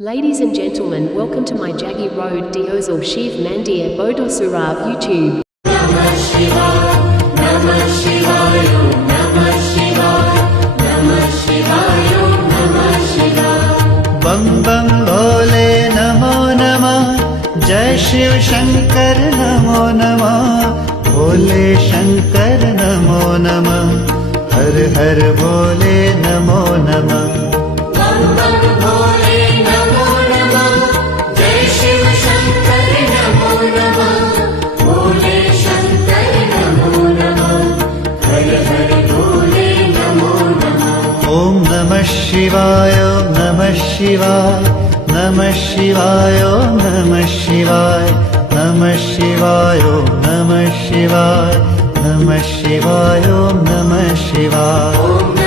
Ladies and gentlemen, welcome to my Jagi Road Diozal Shiv Mandir Bodhasurav YouTube. Namah Shivaya, Namah Shivaya, Namah Shivaya, Namah Shivaya, Namah Shivaya. बम बम भोले नमो नमः, जय शिव शंकर नमो नमः, भोले शंकर नमो नमः, हर हर भोले नमो नमः। बम बम भोले नमो नमः, जय शिव शंकर नमो नमः, भोले शंकर नमो नमः, हर हर भोले नमो नमः। ओम नमः शिवाय, ओम नमः शिवाय, नमः शिवाय, ओम नमः शिवाय, नमः शिवाय, ओम नमः शिवाय, नमः शिवाय, ओम नमः शिवाय।